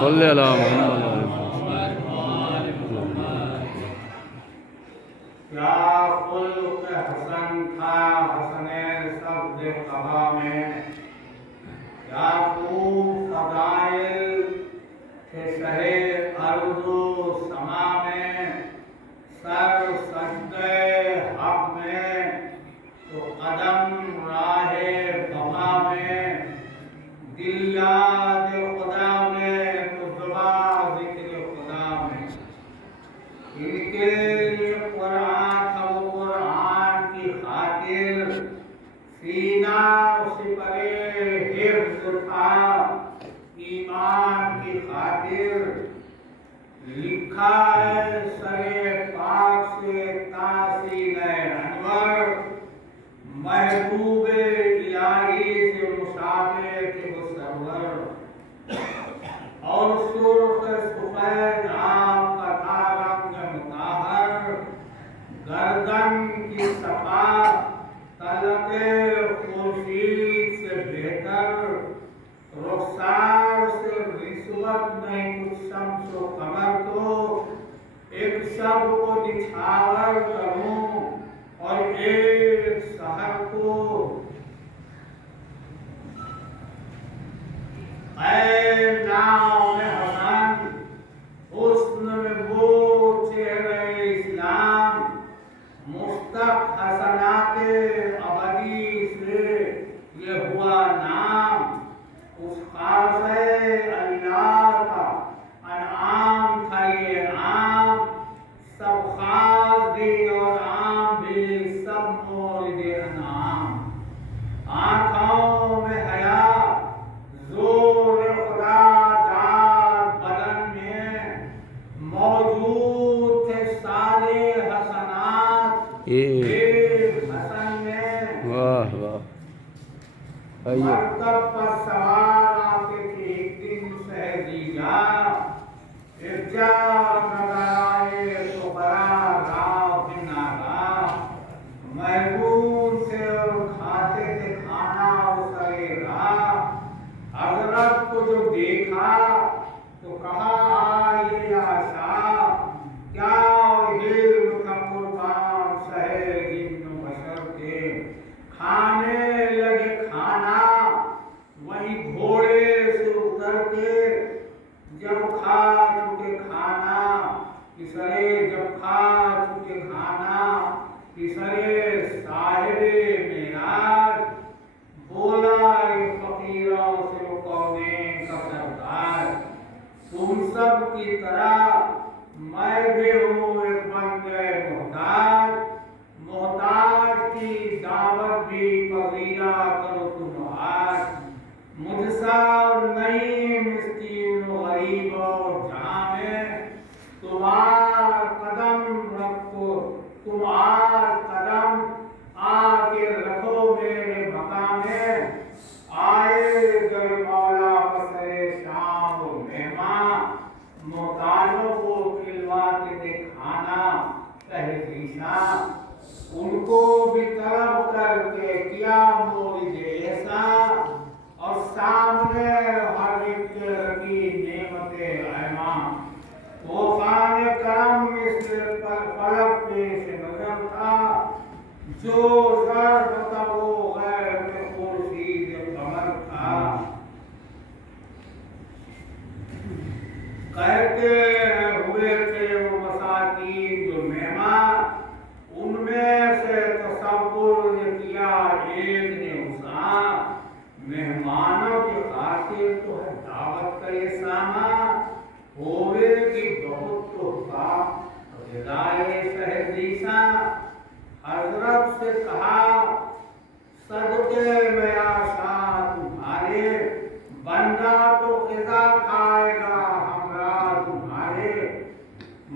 صلی علی محمد کیا خلق حسن تھا حسنین سبز قبا میں، کیا خوب فضائل تھے شہے ارض و سما میں، سر سجدے حق میں تو قدم راہ وفا میں، دل یاد خدا میں تو زبان ذکر خدا میں۔ ان کے لیے قرآن تھا وہ قرآن کی خاطر، سینہ سپرے حفظ تھا ایمان کی خاطر، لکھا ہے سرے پاک سے تحسین انور، محبوب الہی سے مشابہ تھے وہ سرور، اور سرخ سفید آپ کا تھا رنگ مطہر، گردن کی صفا طلعت خورشید سے بہتر، رخسار سے رسوت نہیں کچھ شمس و قمر کو، ایک شب کو نچھاور کروں اور ایک سحر کو، اے نام حسن حسن میں وہ چہرہ اسلام، مشتق حسنات ابدی سے یہ ہوا نام، اس خاص اللہ کا انعام تھا یہ عام، سب خاص بھی اور عام بھی سب مورد انعام، آنکھوں میں حیا زور خدا داد بدن میں، موجود تھے سارے حسنات ایک حسن میں، واہ واہ مرکب پر سوار آتے تھے ایک دن شہزیدہ، ایک جا نظر آئے تو بڑا راہ ناگاہ، محبوب سے اور کھاتے تھے کھانا اسرے راہ، حضرت کو جو دیکھا تو کہا آئیے یا شاہ، کیا علم کا قربان شہر جن و بشر کے، کھانے لگے کھانا وہی گھوڑے سے اتر کے، جب کھا چکے کھانا تیسرے جب کھا چکے کھانا تیسرے صاحب معراج، بولا یہ فقیروں سے وہ کونین کا سردار، تم سب کی طرح میں بھی ہوں ایک بندے محتاج، محتاج کی دعوت بھی پذیرا کرو تم آج، مجھ سا نہیں مسکین و غریب اور جہاں میں، تمہار قدم رکھو تمہار قدم آ کے رکھو میرے مقام میں، آئے گر مولا بسرے شام و مہمان، محتاجوں کو کھلواتے تھے کھانا تہذیشاں، ان کو بھی طلب کر کے کیا مورد ایسا، اور سامنے ہر ایک کے رکھی نعمت ایمان، طوفان کرم مثل فلک پیش نظر تھا، جو ضرب تھا وہ غیر میں خورشید قمر تھا، کہتے ہوئے تھے وہ مساکین جو مہمان، ان میں سے تصور نے کیا ایک نے حسان، مہمانوں کی خاطر تو ہے دعوت کا یہ سامان، ہوئے کی بہت تحفہ غذائے شہزیشاں، حضرت سے کہا صدقے میں آشا تمہارے، بندہ تو غذا کھائے گا ہمراہ تمہارے،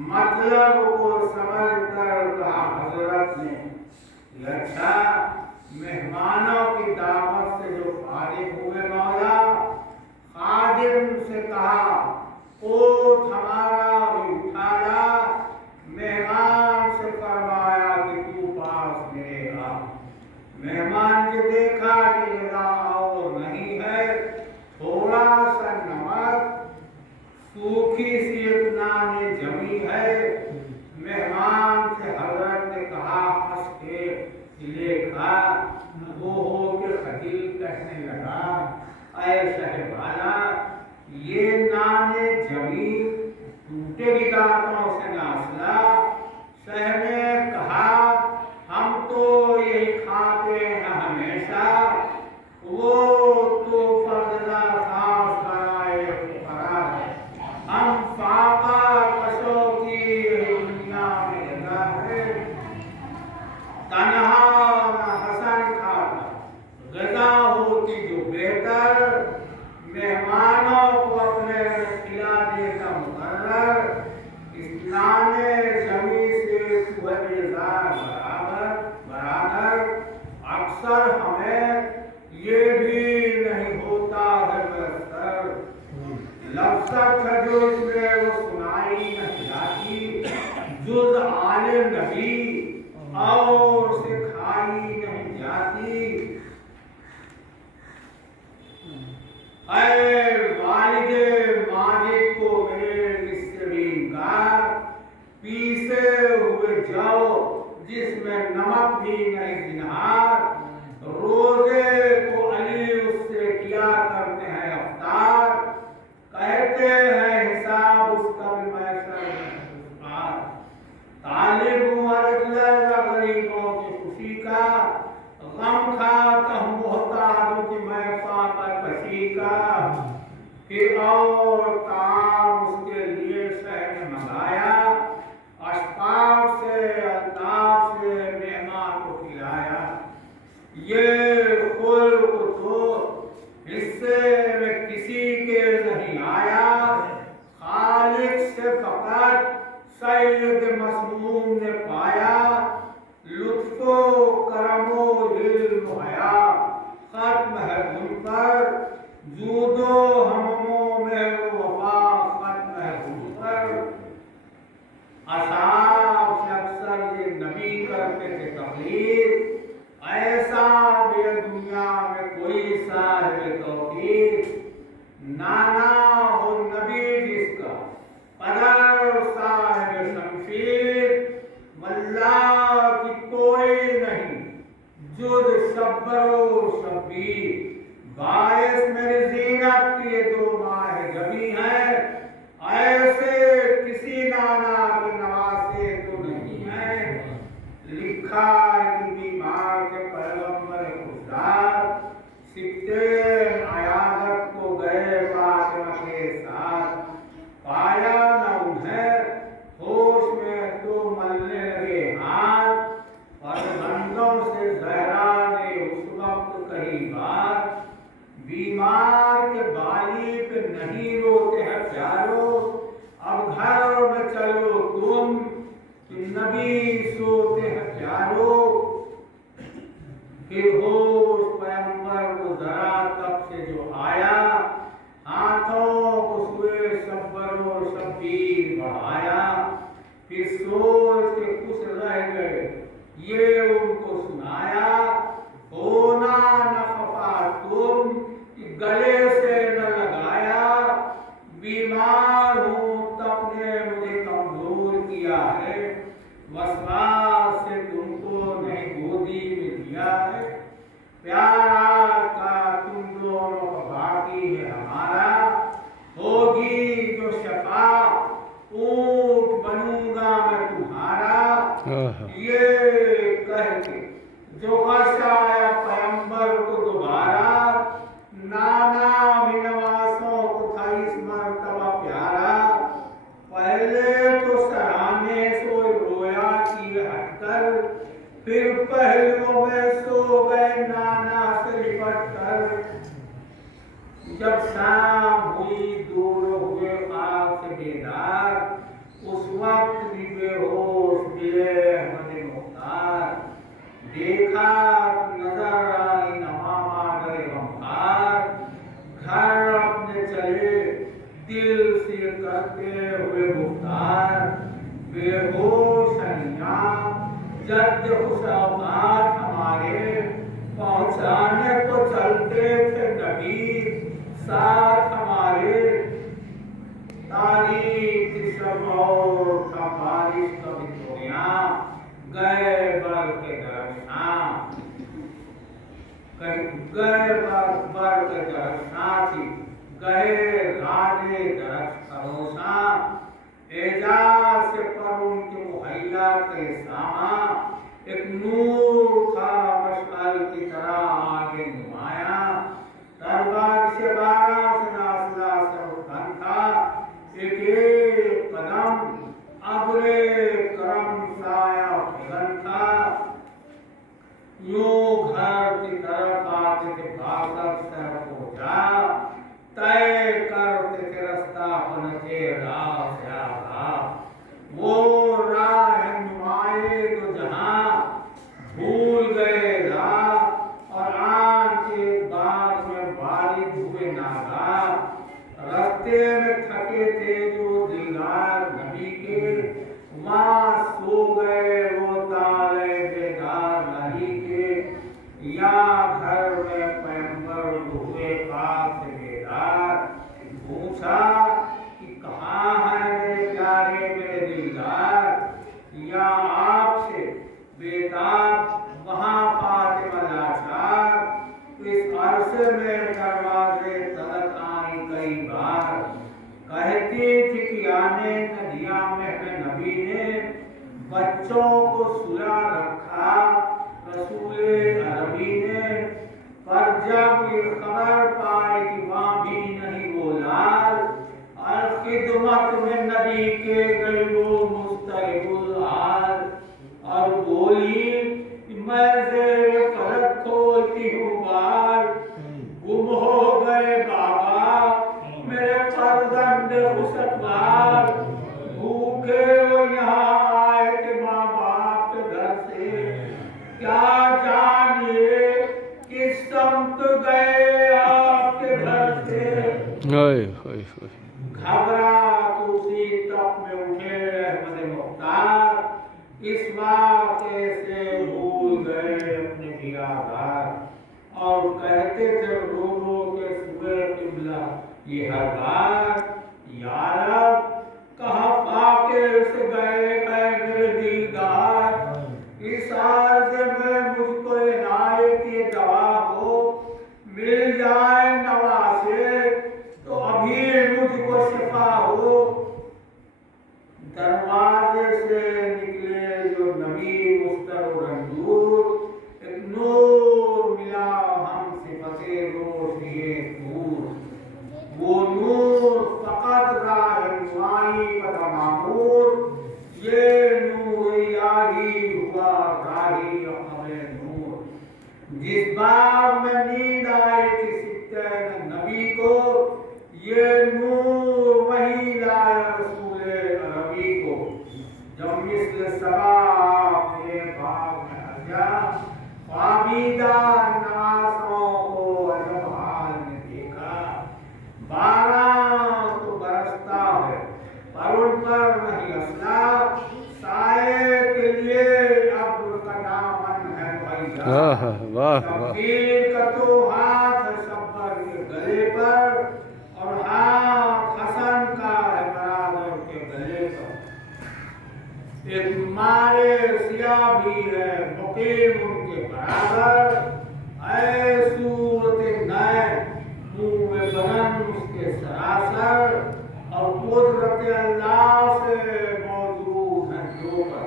مطلب کو سمجھ کر کہا حضرت نے اچھا، مہمانوں کی دعوت سے جو فارغ ہوئے مولا، خادم سے کہا قوت ہمارا بھی اٹھا لا، مہمان कहे वाला ये नाने जमीन टूटेगी दांतों से नासला। शह ने कहा हम तो यही खाते हैं हमेशा, वो तो फर्जा सांस बनाए पड़ा है। हम फाका कशों की यही दुनिया में जगह है, तन्हा न हसन खाता गजा होती जो बेहतर, मेहमानों को अपने खिला देता मुकर्रर। इस नाने जमी से सुबेदार बराबर, अक्सर हमें ये भी नहीं होता है बेहतर। लफ्ज़ है जो इसमें वो सुनाई नहीं जाती, जुज़ आले नबी और सिखाई नहीं जाती। ऐ वालिदे माजिद को मेरे किस्से बीनकार, पीसे हुए जाओ जिसमें नमक भी नहीं जिन्हार। रोजे को अली उससे किया करते हैं अफ्तार, कहते हैं हिसाब उसका भी मैसर है। तालिब हूँ गरीबों की खुशी का, गम खाता हूँ मोहताजों की मैं फाकर कशी का। फिर और ताम उसके लिए शहर ने मंगाया, अशफाक से अल्ताफ से मेहमान को खिलाया। ये खुल्क तो हिस्से में किसी के नहीं आया, खालिक से फकत सैयद मसमूम ने पाया। लुत्फो करमो इल्म हया खत्म है उन पर, जूदो हमों में वफा खत्म है उन पर। असाब से अक्सर ये नबी करते थे तकलीर, ऐसा भी दुनिया में कोई साहिब तौकीर। नाना हो नबी जिसका कदर साहिब शमशीर, मल्ला की कोई नहीं जुद शब्बरो शब्बीर। बायस मेरी जीनत ये दो माह जमी है, ऐसे किसी नाना के नवासे तो नहीं है। लिखा कि बीमार के पैगंबर खुशदार, सिक्ते आयादत को गए फातिमा के साथ। पाया न उन्हें होश में तो मलने लगे हाथ, और बंदों से जहरा ने उस वक्त कही बात। बीमार के बाली पे नहीं रोते हैं प्यारो, अब घर में चलो तुम कि नबी सोते हैं प्यारो। फिर होश पैगंबर को जरा तब से जो आया, हाथों को सुए शब्बरो शब्बीर बढ़ाया। फिर सोच के खुश रह गए ये उनको सुनाया, होना न खफा तुम कि गले से न लगाया। बीमार हूँ तब ने मुझे कमजोर किया है, वसवास से तुमको नहीं गोदी में दिया है। प्यारा का तुम दोनों का बाकी है हमारा, होगी जो शफा ऊंट बनूंगा मैं तुम्हारा। ये कह के जो आया पैगंबर को दोबारा, नाना भी नवासों को था इस मर्तबा प्यारा। पहले तो सराहने सो रोया की हटकर, फिर पहलुओं में सो गए नाना से लिपट कर। जब शाम हुई दूर हुए आग से बेदार, उस वक्त भी बेहोश मिले अहमद मुख्तार। देखा नजर आई नमामा गए गमखार, घर अपने चले दिल से करते हुए गुफ्तार। बेहोश अनियां जद हुसौकात हमारे, पहुंचाने को चलते थे नबी साथ हमारे। तारीख शमौर का बारिश कभी तोड़िया, गए बर के दर्शां, गए बर के दर्शां थी। गए राजे दरख्त फरोशा, एजाज से पर उनके मुहैया के सामा, एक नूर था मशअल की तरह आगे नुमाया, दरबार से बारह से नासला सरुखन था, एक एक कदम अबरे करम साया फिगन था, यूं घर की तरफ आते थे भागत सर को जा, तय करते थे रास्ता बनते राह से आगा, वो राह नुमाए तो जहां भूल गए राह और आन के बाद में बारिश हुए नागा, रास्ते में थके थे जो दिलदार नबी के, वहां सो गए वो ताले बेदार नहीं के, या घर में पैगंबर हुए पाक से बेदार, पूछा कि कहाँ है मेरे प्यारे मेरे दिलदार, या आपसे बेताब वहाँ फातिमा लाचार, इस अरसे में दरवाजे तलक आई कई बार, कहती थी कि आने न दिया मेरे नबी ने, बच्चों को सुला रखा रसूले अरबी ने, पर जब ये खबर पाई कि वहाँ भी नहीं वो लाल, और खिदमत में नबी के गई वो मुस्तरिबुल हाल, और बोली कि मैं ज़ेरे फलक खोलती हूँ बार, गुम हो गए बाबा मेरे फर्जंद खुशगवार, भूखे वो यहाँ आए थे माँ बाप के घर से, क्या जानिए किस समत गए आपके घर से, हाय हाय हाय। घबरा तो उसी तक में उठे अहमद मुख्तार, इस वाक़े से भूल गए अपने बियागार, और कहते थे रो रो के सुबह किबला ये हर बार, या रब कहाँ फाके से गए हैं मेरे दिलदार, इस अर्ज़ में मुझको इनायत ये दवा हो, मिल जाए नवासे तो अभी मुझको शिफा हो, दरवाजे से निकले जो नबी मुस्तर रंजूर, एक नूर मिला हम सिफते रोशनी नूर, वो नूर फकत राह नुमाई का मामूर, ये नूर इलाही हुआ राही हमें नूर, जिस बाग में नींद आई थी सिक्ते नबी को, ये नूर वही लाया रसूले अरबी को, जब मिस्ल सबाब के बाग में हजा, ख्वाबीदा नासों को अजब हाल में देखा, बारह तो बरसता है पर उन पर नहीं असला, साए के लिए अब्र का दामन है भैया, वाह वाह वाह। शब्बीर का तो हाथ है सब्बर के गले पर, और हाथ हसन का है बराबर के गले पर, एक मारे सिया भी है मुकीम उनके बराबर, ऐ सूरत नए मुंह में बदन उसके सरासर, और कुदरत अल्लाह से मौजूद है जो पर,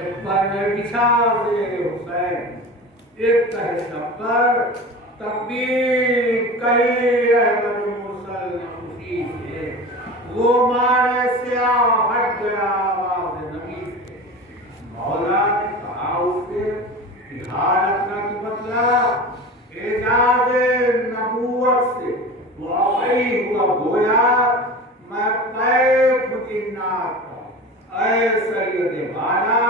एक पर में बिछा दे हुसैन, एक कहे सब्बर तकबीर कही अहमद मुरसल खुशी से, वो मारे सिया हट गया आवाज़ नबी से, मौला ने कहा उसे कि हाल अपना की बतला, एजाज़े नबूवत से वो वाकई हुआ गोया, मैं पैफ जिन्नात का ऐ सैयद बाला,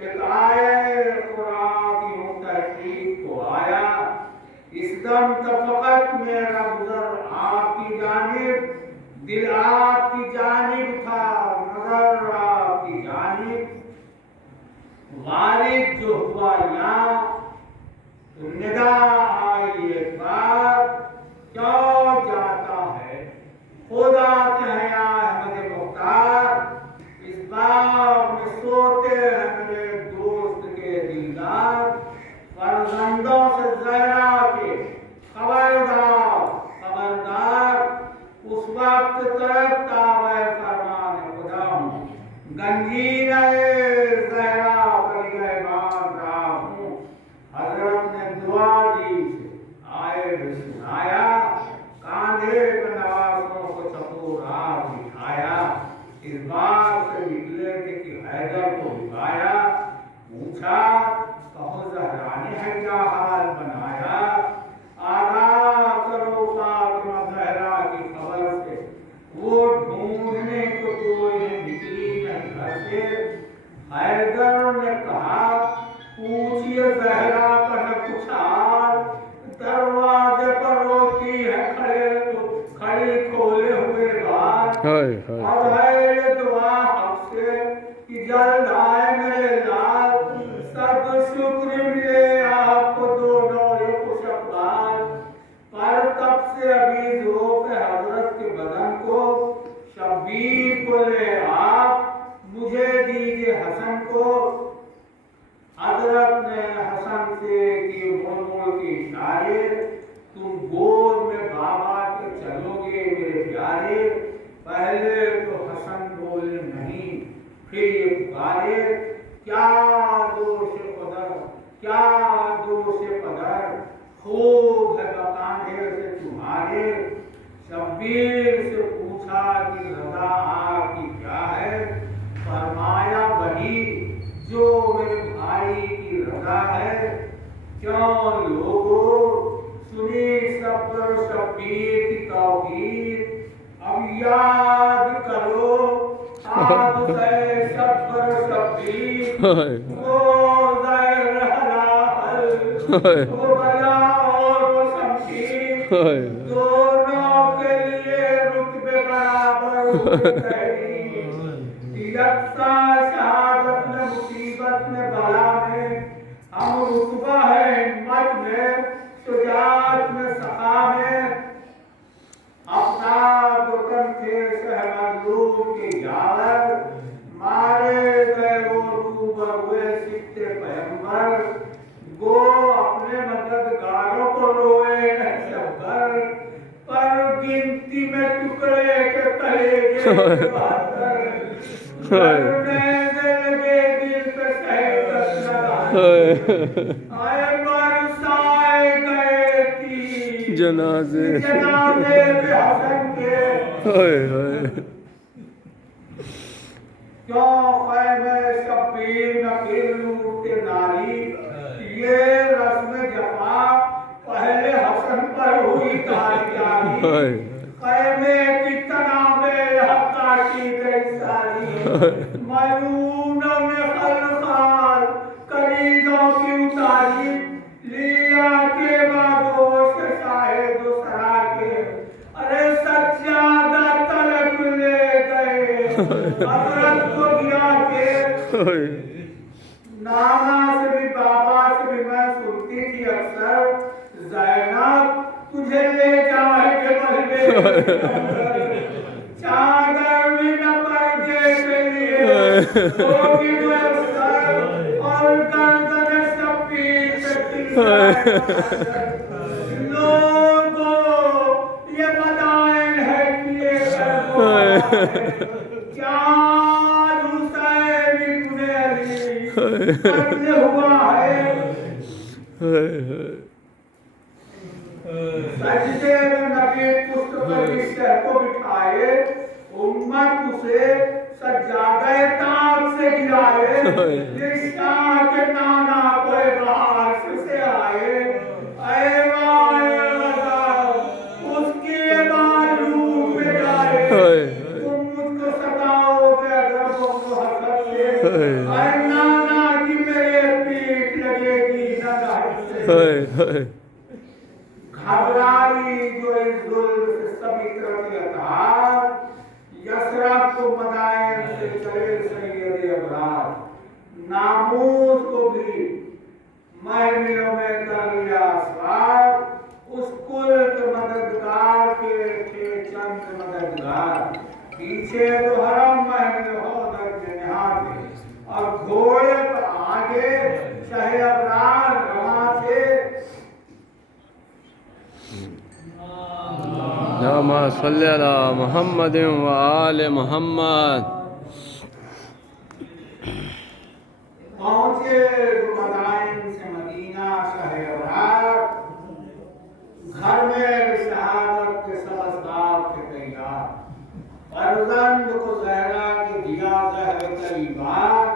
एक आए कुरान की तहकीक को आया, इस दम तफकत मेरा गुजर आपकी जानिब, दिल आपकी जानिब था नजर आपकी जानिब, वारिद जो हुआ यहाँ तो निदा आई एक बार, क्यों जाता है खुदा कहया अहमद मुख्तार, इस बाग में सोते हैं मेरे दोस्त के दिलदार, फर्जंदों से ज़हरा के खबरदार खबरदार, वक्त तक तावे फरमान खुदाम गंजीर जहरा कर गए बार रहा हूँ। हजरत ने दुआ दी, आए सुनाया, कांधे पे नवाजों को चकोरा दिखाया। इस बात से निकले थे कि हैदर को बुलाया, पूछा कहो ज़हरा ने है क्या हाल बनाया। आगाह करो फातिमा ज़हरा की खबर से, वो ढूंढने को कोई निकली नहीं घर से। हैदर ने कहा पूछिए ज़हरा का न कुछ हाल, दरवाजे पर रोती है खड़ी खोले हुए बात। अब है दुआ हमसे कि जल्द आए मेरे लाल, सब शुक्र मिले आपको दोनों ये खुश अखबार। पर तब से अभी ज़ोफ़ हज़रत के बदन को, शब्बीर को ले आप, मुझे दीजिए हसन को। हज़रत ने हसन से की मोड़ के इशारे, तुम गोद में बाबा के चलोगे मेरे प्यारे। पहले तो हसन बोले नहीं, फिर ये पुकारे क्या दोष कदर, क्या दोष कदर, खूब है बकांधे से तुम्हारे। शब्बीर से पूछा कि रज़ा आपकी क्या है, फरमाया वही जो मेरे भाई की रज़ा है। क्यों लोगों सुनी सब्र शब्बीर की तौहीद, अब याद करो आज से सब्र शब्बीर, वो ज़हरा वो बला और वो शमशीर, दोनों के लिए रुतबे बराबर हुए। यकसा शहादत में मुसीबत में बला में, हम रुतबा है हिम्मत में, शुजाअत में सखा में। अपना दुकन थे सहमदूब के यार, मारे गए वो रूबर हुए सिक्ते पैगंबर। गो अपने मददगारों को रोए नहीं शब्बर, पर गिनती में टुकड़े के कलेजे बहादुर, करने लगे दिल पे शहीदत लगाए। आए बरसाए गए थी जनाजे पे हसन के, क्यों ख़ैमे शब्बीर न फिर लूटे नारी। ये रस्म जफा पहले हसन पर हुई तारी, ख़ैमे की तनाबे काटी गई सारी। मलूनों ने खलखाल कलीजों की उतारी, लिया के बादोश शाहिद सरा के। अरे सज्जादा तलक ले गए हज़रत को गिरा के। नाना से भी बाबा से भी मैं सुनती थी अक्सर, ज़ैनब तुझे ले जाएंगे मलबे, चादर भी न पर्दे के लिए होगी मुयस्सर, और गर्दन शब्बीर पे लोगों ये बदाएं है कि ये क्या हुसैन इब्ने अली करने हुआ है। सजदे में नबी पुष्ट पर इस शहर को बिठाए, उम्मत उसे सज्जादे ताज से गिराए। निशान के नाना कोई बाहर से आए, उसकी बालू में जाए। तुम मुझको सताओगे अगर वो हसद से, नाना की मेरे पीठ लगेगी न से। घबराई जो इस जुल्म से सभी तरफ यथार, यसरब को मदायन से चले सैयद अबरार। नामूस को भी महमिलों में कर लिया सवार, उस कुल के मददगार के थे चंद मददगार। पीछे तो हरम महमिल हो दर्द निहार थे, और घोड़े पर आगे शहे अबरार रवा थे। اللهم صل على محمد وآل محمد. پہنچے مدائن سے مدینہ شہر گھر میں شہادت کے سب اسباب کے تیار فرزند کو زہرا کے دیا زہر کئی بار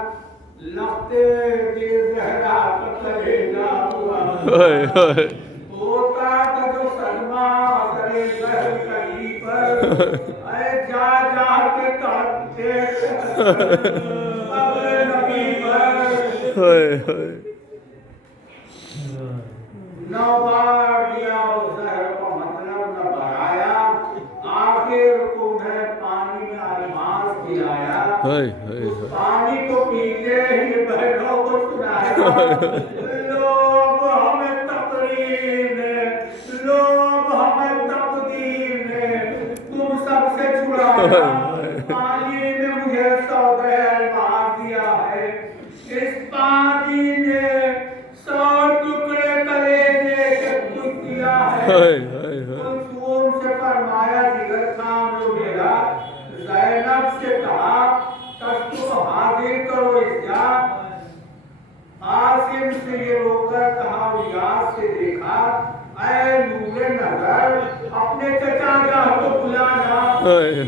لگتے دل زہرا قتل نہ ہوا ہوتا تھا جو صدمہ کرے زہر کئی پر اے جا جا کے تڑپتے قبر نبی پر نو بار دیا اس زہر کو مطلب نہ بڑھایا آخر تمہیں پانی میں الماس دلایا پانی کو پیتے ہی بہنوں کو سنایا لوگ ہمیں تقریر میں لوگ ہمیں تقدیر میں تم سب سے چھڑایا پانی میں مجھے سودے الماس دیا ہے اس پانی نے سو ٹکڑے کلیجے کے کچھ کیا ہے کلثوم سے فرمایا دیگر کام جو میرا زینب سے کہا تشتو حاضر کرو اس جا عاصم سے یہ رو کر کہا ریاض سے دیکھا اے نور نظر اپنے چچا جان کو بلانا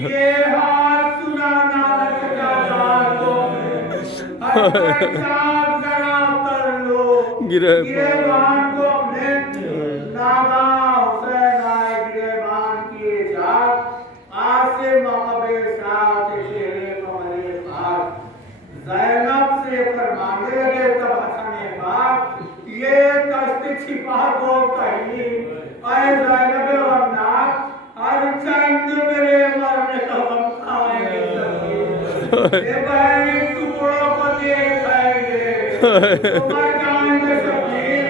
یہ ہاتھ سنانا نہ چچا جان کو حساب ذرا کر لو گریبان کو اپنے نادا حسین آئے گریبان کیے جات عاصم مقبر شاہ کے چہرے کو ملے پاک زینب سے فرمانے لگے تب حسن پاک یہ کشت چھپا دو کہیں اے زینب غمناک ہر چند میرے مرنے کا غم کھائیں گے اے بھائی ٹکڑوں کو دیکھائیں گے تمہر جائیں گے شبیر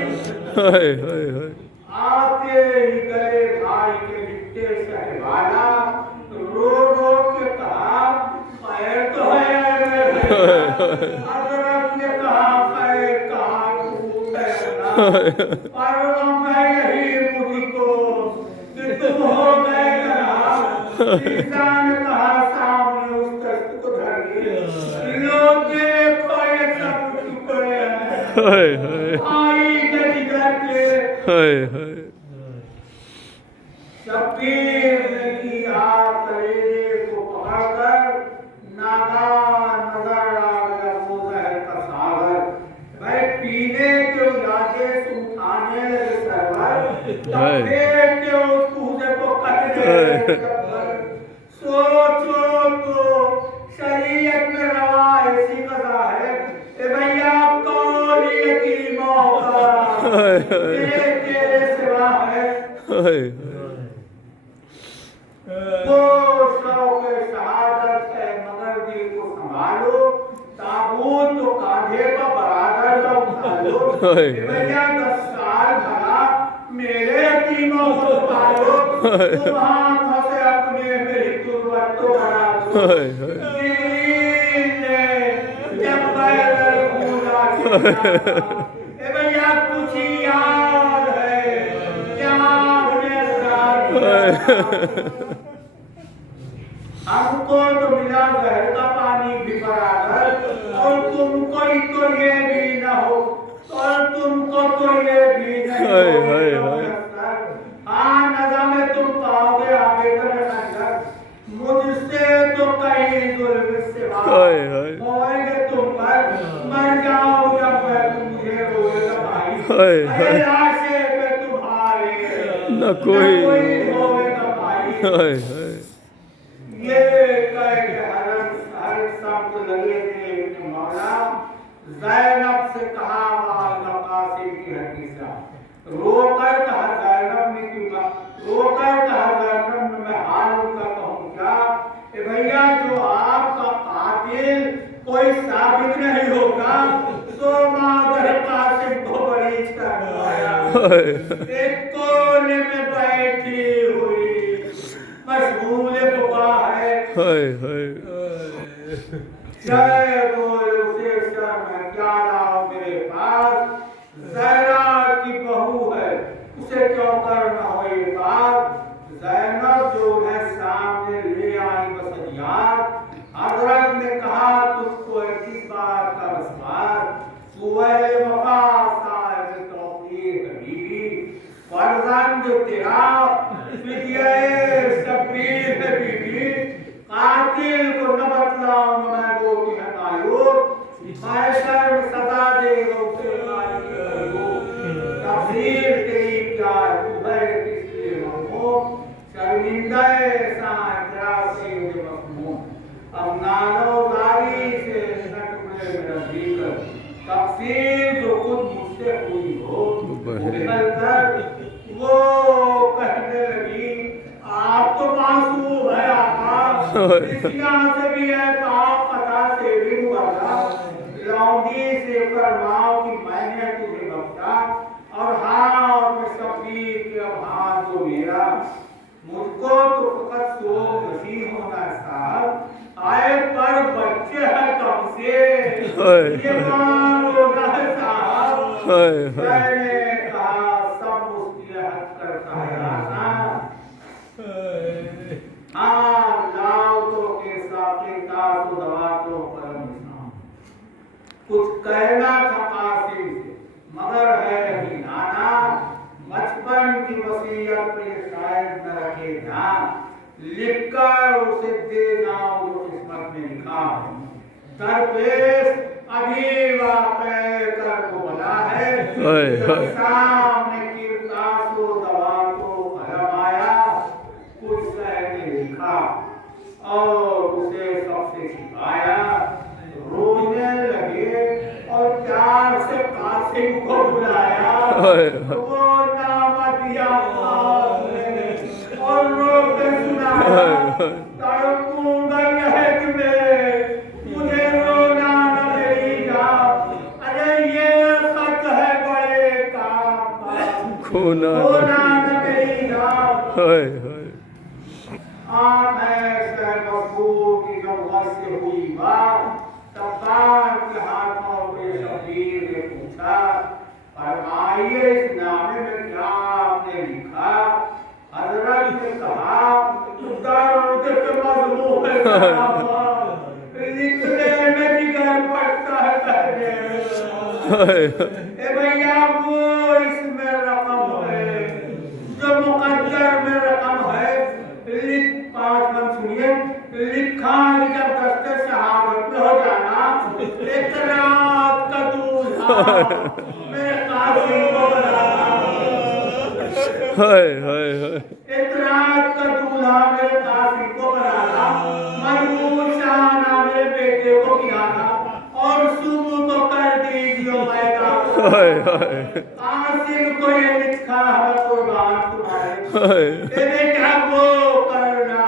آتے ہی گئے بھائی کے لٹے شہبالا رو رو کے کہا خیر تو ہے حضرت نے کہا خیر کہا پر میں یہی مجھ کو کہ تم ہو گئے گناہ عیسیٰ نے کہا سامنے اس کشت کو دھر لو دیکھو یہ سب ٹکڑے ہیں آئی کے جگر کے شبیر نے کیا کلیجے کو پکڑ کر ناگان نظر آ گیا وہ زہر کا ساغر بھائی پینے کے اجازے سنکھانے لگے سرور تب دیکھ کے اس کوزے کو کہنے جبر سوچو تو شریعت میں روا ایسی قضا ہے اے بھیا کون یتیموں کا یہ تیرے سوا ہے وہ شوق شہادت ہے مگر دل کو سنبھالو تابوت تو کاندھے کا برادر کا اٹھا لو بھیا 10 سال بھلا میرے یتیموں کو پالو تم ہاتھوں سے اپنے میری تربت تو بنا دو دین نے جب بیدر خدا کیا بھیا کچھ یاد ہے کیا ہم کو تو ملا زہر کا پانی بھی برابر اور تم کوئی تو یہ بھی نہ ہو اور تم کو تو یہ بھی نہیں ہو ہاں نظر میں تم پاؤ گے آگے کر خنجر مجھ سے تو کہیں ظلم سوا ہوئے گے تم پر مر جاؤ جب میں مجھے روئے گا بھائی اے لاشے پہ تمہارے نہ کوئی ہوئے گا بھائی یہ کہہ کہ ہر سب لگے تھے ابن مولا زینب سے کہا والدہ قاسم کی حدیثہ رو کر کہا زینب نے کیوں کہا رو کر کہا زینب نے میں حال ان کا کہوں کیا کہ بھیا جو آپ کا قاتل کوئی ثابت نہیں ہوگا تو مادر قاسم کو بڑی چڑھایا ایک کونے میں بیٹھی ہوئی مشغول بقا ہے جائے بول اسے شر میں کیا لاؤ میرے پاس زہرا کی بہو ہے اسے کیوں کرنا ہو یہ بات زینب جو यहाँ से भी है तो आप पता से भी हुआ लौंडी से फरमाओ कि मैंने तुझे बख्शा और हाँ मैं शबीर के अब हाँ जो मेरा मुझको तो फकत सो नसीब होना साहब आए पर बच्चे हैं कब से ये मान होगा साहब मैंने कहा सब उसकी हद करता है आसान हाँ लाओ तो के साकिता तो दवा तो परम कुछ कहना था कासिम से मगर है अभी नाना बचपन की वसीयत पे शायद न रखे ध्यान लिखकर उसे दे जाओ जो किस्मत में लिखा है दरपेश अभी वाक़े कर को बना है सामने गिरता सो दवा को कलम आया कुछ सहने लिखा और उसे सबसे छिपाया रोने लगे और प्यार से कासिम को बुलाया वो नाम दिया और रोते सुनाया तड़पूंगा लहक में मुझे रोना न मेरी जा अरे ये खत है बड़े काम का रोना न मेरी जा आँख है सहमकूर की जब से हुई बात तब्बार के हाथों पे शबीर ने पूछा फरमाइए इस नामे में क्या आपने लिखा हजरत ने कहा दर्द के मजमून है लिखने में जिगर पड़ता है कहने ए भैया वो इसमें रकम है जो मुकद्दर में रकम है लिख 5 बंद सुनिए लिखा जब दस्ते शहादत में हो जाना एक रात का दूल्हा मेरे कासिम को बनाना एक रात का दूल्हा मेरे कासिम को बनाना मजबूर शाहाना मेरे बेटे को खिलाना और सुबह को कर दीजिए मैदान कासिम को ये लिखा है कुर्बान तुम्हारे ये बेटा वो करना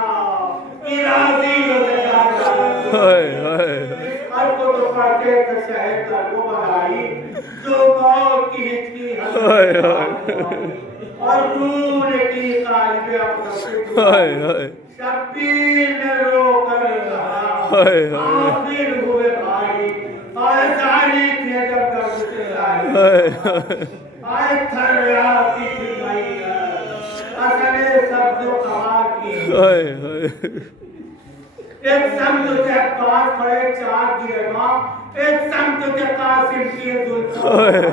इरादी हो जाता हर को तो पढ़ते तो शहर का वो बनाई जो मौत की हिचकी और रूह की कालिबे अपना शब्बीर ने रो कर कहा आखिर हुए भाई और जारी थे जब दर्द से लाई आए थर्राती थी मई असले सब जो कहा की एक संग तुझे 5 खड़े 4 दिए माँ एक संग तुझे कासिम की दुल्हन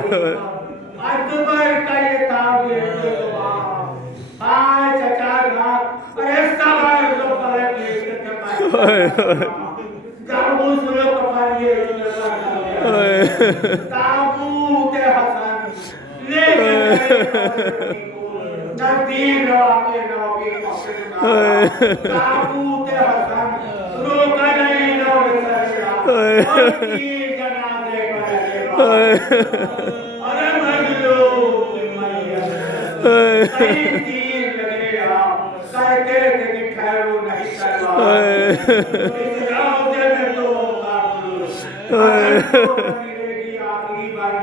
अकबर का ये ताबीर हाय चचा घाट अरे सवार लो परे लेके थे गाबू सुनो कफर ये ताबूत हसन लेके नबीर आके नबी पकड़ना ताबूत हसन रोका नहीं नबी सरला और की जनाजे पर अरे कहीं तीर लगे आप कहते थे कि ठहरो नहीं करवा इस राउजे में तो मिलेगी आखिरी बार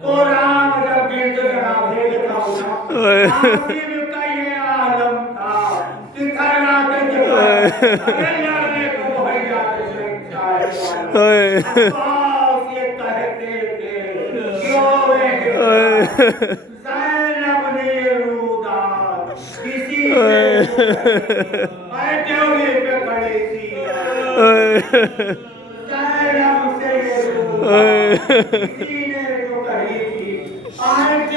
कुरान जब गिरते जनाजे देखा होगा आसिम का ये आलम था कि खैरात जब लड़ने को मुहैया थे ये कहते थे ज़ैनब ने रूदात किसी मैं ड्योढ़ी पे खड़ी थी ज़ैनब से ये रूदात किसी ने जो कही थी आज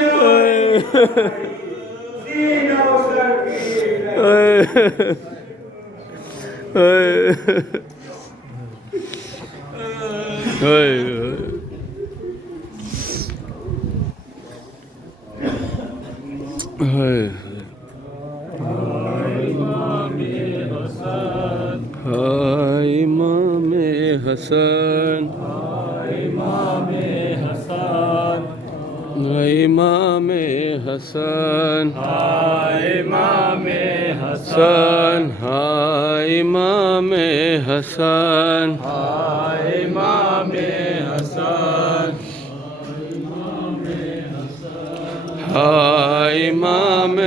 सीनों सर की इमाम हसन इमाम हसन इमाम हसन इमाम हसन حسن ہائے امام حسن ہائے امام حسن ہائے امام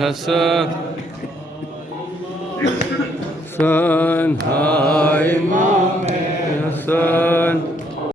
حسن حسن ہائے امام